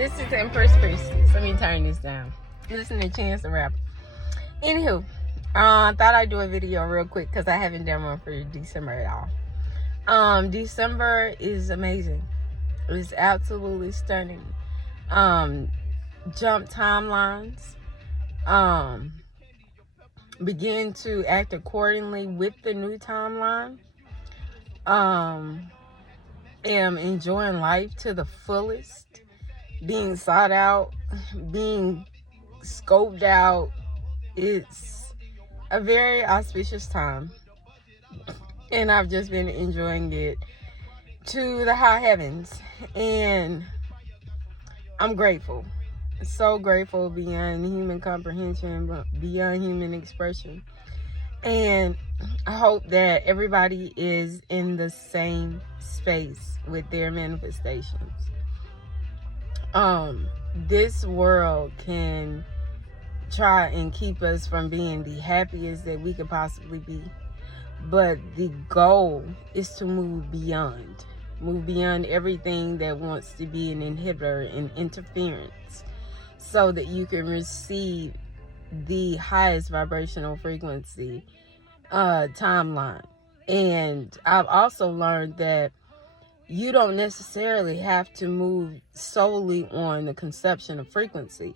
This is Empress Priestess. Let me turn this down. Listen to Chance the Rapper. Anywho, I thought I'd do a video real quick because I haven't done one for December at all. December is amazing. It's absolutely stunning. Jump timelines. Begin to act accordingly with the new timeline. Am enjoying life to the fullest. Being sought out, being scoped out. It's a very auspicious time, and I've just been enjoying it to the high heavens, and I'm grateful, so grateful beyond human comprehension, beyond human expression. And I hope that everybody is in the same space with their manifestations. This world can try and keep us from being the happiest that we could possibly be, but the goal is to move beyond everything that wants to be an inhibitor and interference, so that you can receive the highest vibrational frequency timeline. And I've also learned that you don't necessarily have to move solely on the conception of frequency.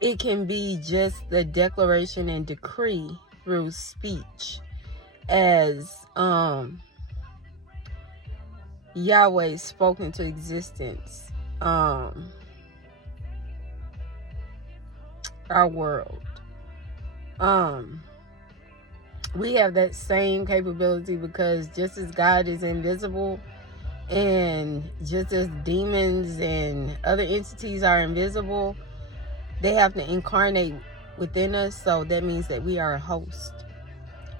It can be just the declaration and decree through speech, as Yahweh spoke into existence our world. We have that same capability, because just as God is invisible, and just as demons and other entities are invisible, they have to incarnate within us. So that means that we are a host.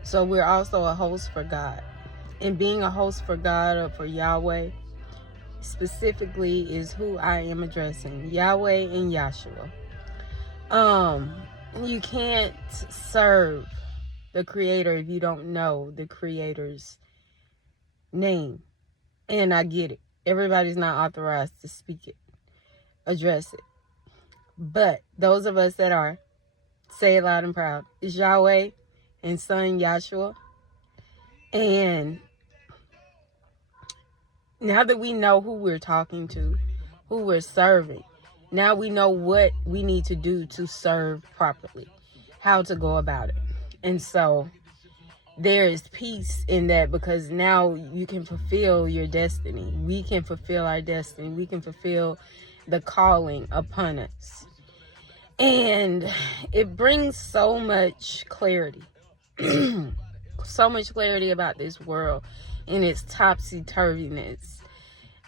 So we're also a host for God. And being a host for God, or for Yahweh specifically, is who I am addressing. Yahweh and Yahshua. You can't serve the Creator if you don't know the Creator's name. And I get it. Everybody's not authorized to speak it, address it. But those of us that are, say it loud and proud. It's Yahweh and Son Yahshua. And now that we know who we're talking to, who we're serving, now we know what we need to do to serve properly, how to go about it. And so there is peace in that, because now you can fulfill your destiny. We can fulfill our destiny. We can fulfill the calling upon us. And it brings so much clarity. So much clarity about this world and its topsy-turviness.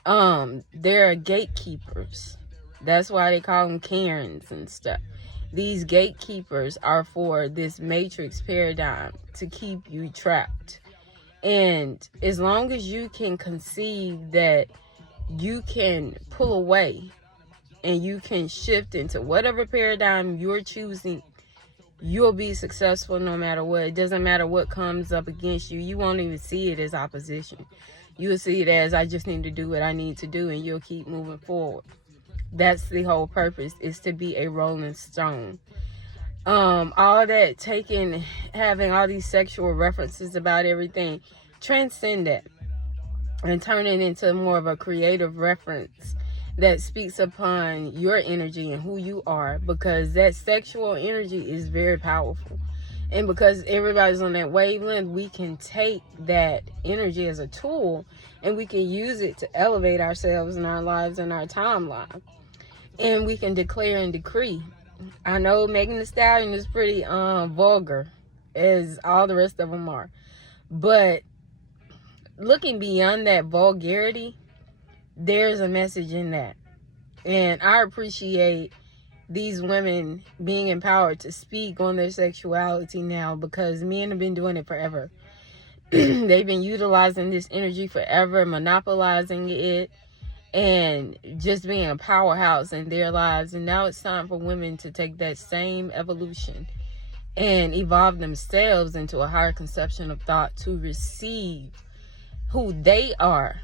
There are gatekeepers. That's why they call them Karens and stuff. These gatekeepers are for this matrix paradigm to keep you trapped. And as long as you can conceive that you can pull away and you can shift into whatever paradigm you're choosing, you'll be successful no matter what. It doesn't matter what comes up against you. You won't even see it as opposition. You'll see it as, I just need to do what I need to do, and you'll keep moving forward. That's the whole purpose, is to be a rolling stone. All that having all these sexual references about everything, transcend that and turn it into more of a creative reference that speaks upon your energy and who you are, because that sexual energy is very powerful. And because everybody's on that wavelength, we can take that energy as a tool and we can use it to elevate ourselves and our lives and our timeline. And we can declare and decree. I know Megan Thee Stallion is pretty vulgar, as all the rest of them are. But looking beyond that vulgarity, there's a message in that. And I appreciate these women being empowered to speak on their sexuality now, because men have been doing it forever. They've been utilizing this energy forever, monopolizing it, and just being a powerhouse in their lives. And now it's time for women to take that same evolution and evolve themselves into a higher conception of thought, to receive who they are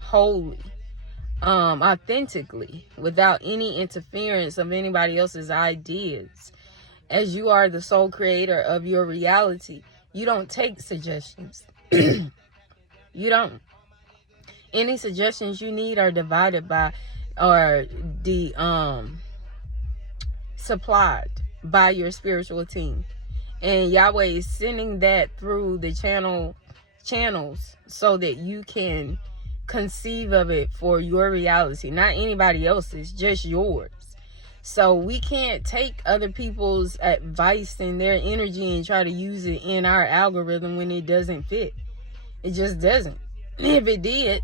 wholly, authentically, without any interference of anybody else's ideas. As you are the sole creator of your reality, you don't take suggestions. You don't. Any suggestions you need are divided by, or supplied by your spiritual team. And Yahweh is sending that through the channels so that you can conceive of it for your reality, not anybody else's, just yours. So we can't take other people's advice and their energy and try to use it in our algorithm when it doesn't fit. It just doesn't. If it did,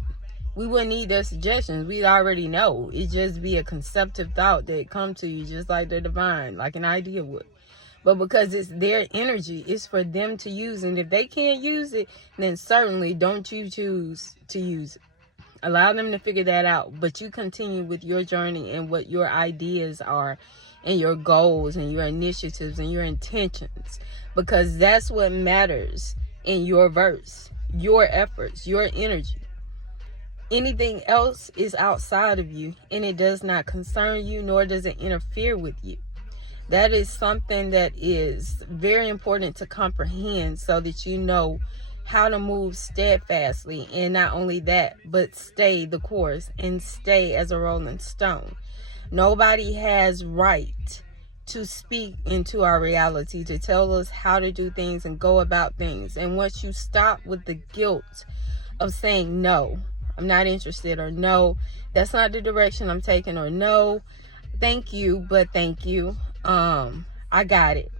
we wouldn't need their suggestions. We'd already know. It'd just be a conceptive thought that come to you just like the divine, like an idea would. But because it's their energy, it's for them to use. And if they can't use it, then certainly don't you choose to use it. Allow them to figure that out. But you continue with your journey and what your ideas are and your goals and your initiatives and your intentions. Because that's what matters in your verse. Your efforts, your energy. Anything else is outside of you, and it does not concern you, nor does it interfere with you. That is something that is very important to comprehend so that you know how to move steadfastly, and not only that, but stay the course and stay as a rolling stone. Nobody has right to speak into our reality, to tell us how to do things and go about things. And once you stop with the guilt of saying no, I'm not interested, or no, that's not the direction I'm taking, or no, thank you, but thank you, I got it.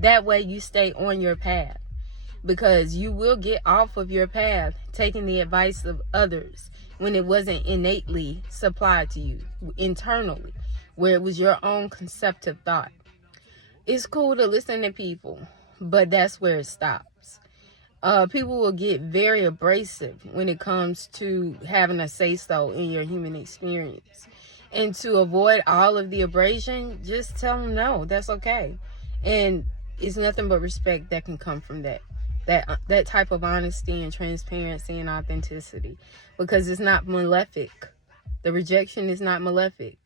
That way you stay on your path, because you will get off of your path taking the advice of others when it wasn't innately supplied to you internally, where it was your own conceptive thought. It's cool to listen to people, but that's where it stops. People will get very abrasive when it comes to having a say-so in your human experience. And to avoid all of the abrasion, just tell them no, that's okay. And it's nothing but respect that can come from that type of honesty and transparency and authenticity. Because it's not malefic. The rejection is not malefic.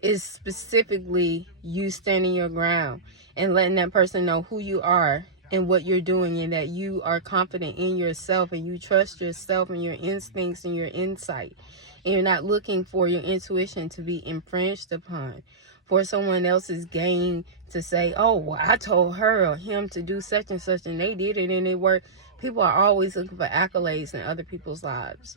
It's specifically you standing your ground and letting that person know who you are and what you're doing, and that you are confident in yourself and you trust yourself and your instincts and your insight. And you're not looking for your intuition to be infringed upon, for someone else's gain, to say, oh, well, I told her or him to do such and such and they did it and it worked. People are always looking for accolades in other people's lives.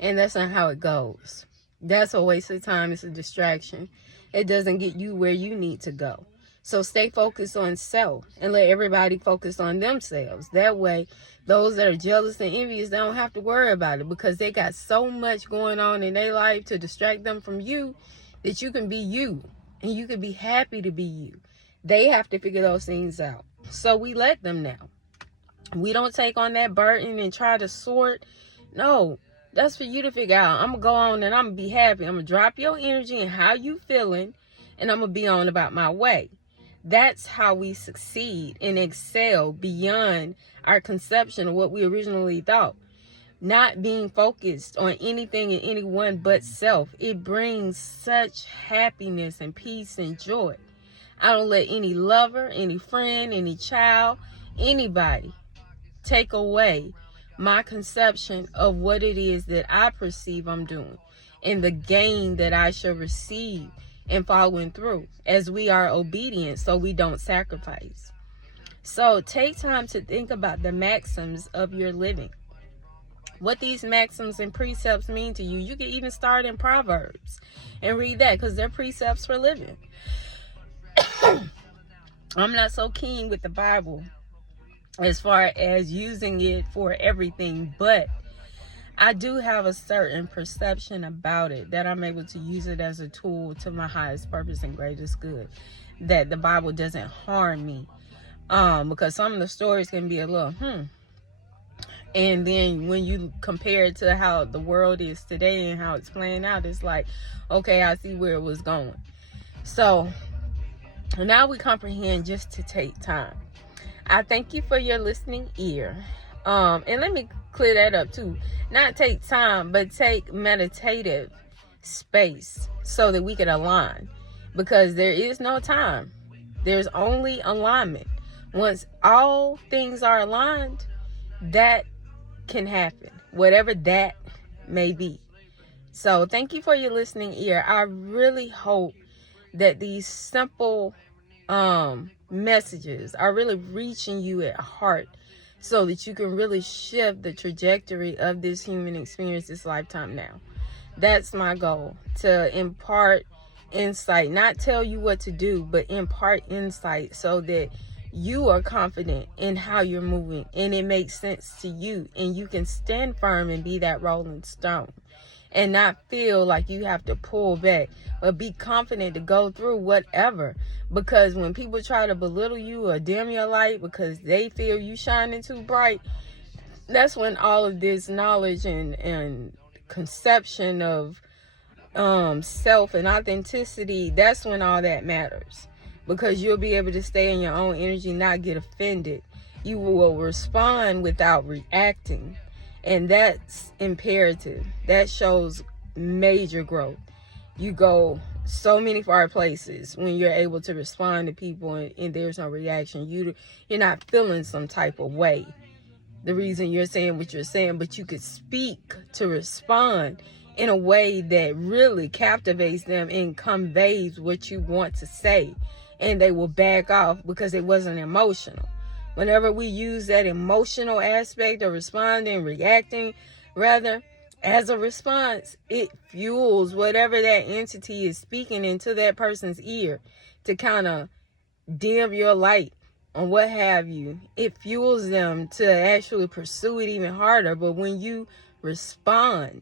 And that's not how it goes. That's a waste of time. It's a distraction. It doesn't get you where you need to go. So stay focused on self and let everybody focus on themselves. That way, those that are jealous and envious, they don't have to worry about it, because they got so much going on in their life to distract them from you that you can be you and you can be happy to be you. They have to figure those things out. So we let them now. We don't take on that burden and try to sort. No, that's for you to figure out. I'm going to go on and I'm going to be happy. I'm going to drop your energy and how you feeling, and I'm going to be on about my way. That's how we succeed and excel beyond our conception of what we originally thought. Not being focused on anything and anyone but self. It brings such happiness and peace and joy. I don't let any lover, any friend, any child, anybody take away my conception of what it is that I perceive I'm doing and the gain that I shall receive and following through, as we are obedient so we don't sacrifice. So take time to think about the maxims of your living. What these maxims and precepts mean to you. You can even start in Proverbs and read that, because they're precepts for living. I'm not so keen with the Bible as far as using it for everything, but I do have a certain perception about it, that I'm able to use it as a tool to my highest purpose and greatest good. That the Bible doesn't harm me. Because some of the stories can be a little, And then when you compare it to how the world is today and how it's playing out, it's like, okay, I see where it was going. So now we comprehend just to take time. I thank you for your listening ear. And let me clear that up too. Not take time, but take meditative space so that we can align. Because there is no time. There's only alignment. Once all things are aligned, that can happen. Whatever that may be. So thank you for your listening ear. I really hope that these simple messages are really reaching you at heart, so that you can really shift the trajectory of this human experience, this lifetime now. That's my goal, to impart insight, not tell you what to do, but impart insight so that you are confident in how you're moving and it makes sense to you, and you can stand firm and be that rolling stone and not feel like you have to pull back, but be confident to go through whatever. Because when people try to belittle you or dim your light because they feel you shining too bright, that's when all of this knowledge and conception of self and authenticity, that's when all that matters. Because you'll be able to stay in your own energy, not get offended. You will respond without reacting. And that's imperative. That shows major growth. You go so many far places when you're able to respond to people and there's no reaction. You're not feeling some type of way. The reason you're saying what you're saying, but you could speak to respond in a way that really captivates them and conveys what you want to say. And they will back off because it wasn't emotional. Whenever we use that emotional aspect of responding, reacting, rather, as a response, it fuels whatever that entity is speaking into that person's ear to kind of dim your light or what have you. It fuels them to actually pursue it even harder. But when you respond,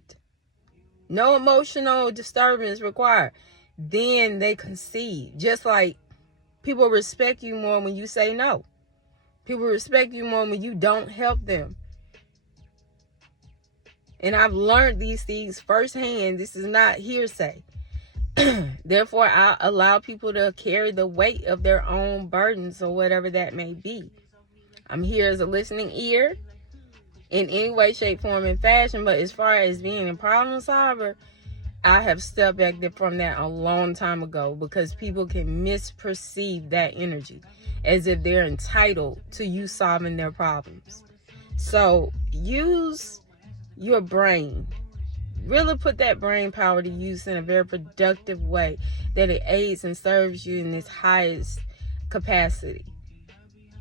no emotional disturbance required, then they concede. Just like people respect you more when you say no. People respect you more when you don't help them. And I've learned these things firsthand. This is not hearsay. Therefore, I allow people to carry the weight of their own burdens or whatever that may be. I'm here as a listening ear in any way, shape, form, and fashion. But as far as being a problem solver, I have stepped back from that a long time ago, because people can misperceive that energy as if they're entitled to you solving their problems. So use your brain. Really put that brain power to use in a very productive way that it aids and serves you in its highest capacity.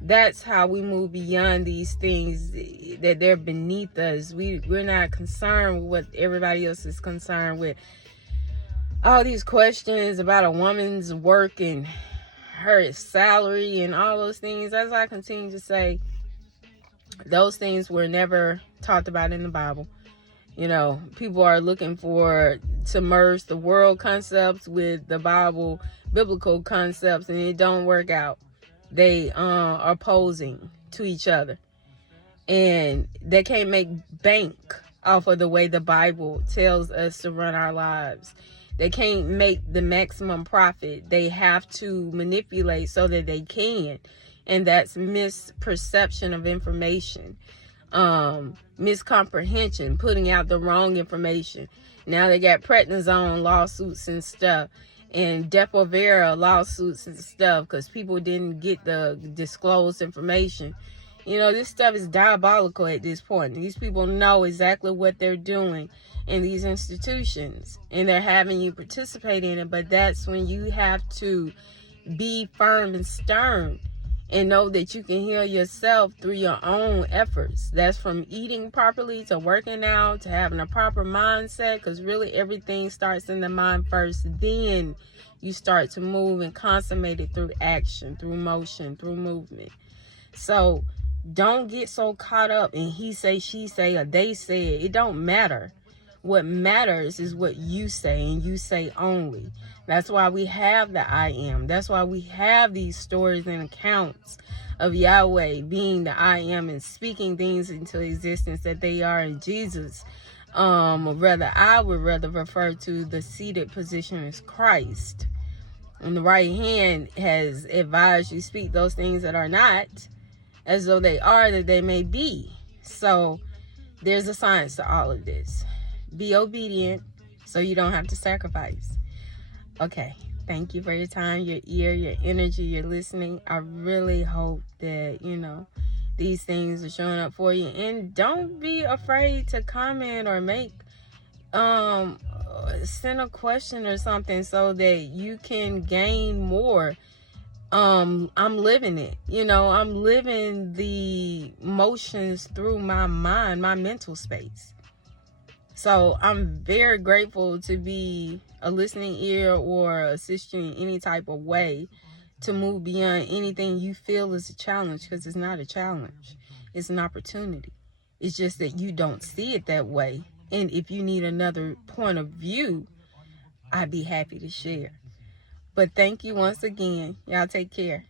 That's how we move beyond these things that they're beneath us. We're not concerned with what everybody else is concerned with. All these questions about a woman's work and her salary and all those things, as I continue to say, those things were never talked about in the Bible. You know, people are looking to merge the world concepts with the Bible, biblical concepts, and it don't work out. They are opposing to each other. And they can't make bank off of the way the Bible tells us to run our lives. They can't make the maximum profit. They have to manipulate so that they can. And that's misperception of information. Miscomprehension, putting out the wrong information. Now they got prednisone lawsuits and stuff, and Depo-Provera lawsuits and stuff because people didn't get the disclosed information. You know, this stuff is diabolical at this point. These people know exactly what they're doing in these institutions, and they're having you participate in it. But that's when you have to be firm and stern and know that you can heal yourself through your own efforts. That's from eating properly to working out to having a proper mindset, because really everything starts in the mind first. Then you start to move and consummate it through action, through motion, through movement. So don't get so caught up in he say, she say, or they say. It don't matter. What matters is what you say, and you say only. That's why we have the I am. That's why we have these stories and accounts of Yahweh being the I am and speaking things into existence that they are in Jesus. I would rather refer to the seated position as Christ. On the right hand has advised you speak those things that are not as though they are, that they may be. So there's a science to all of this. Be obedient so you don't have to sacrifice. Okay. Thank you for your time, your ear, your energy, your listening. I really hope that, these things are showing up for you. And don't be afraid to comment or send a question or something so that you can gain more. I'm living it. I'm living the motions through my mind, my mental space. So I'm very grateful to be a listening ear or assist you in any type of way to move beyond anything you feel is a challenge, because it's not a challenge. It's an opportunity. It's just that you don't see it that way. And if you need another point of view, I'd be happy to share. But thank you once again. Y'all take care.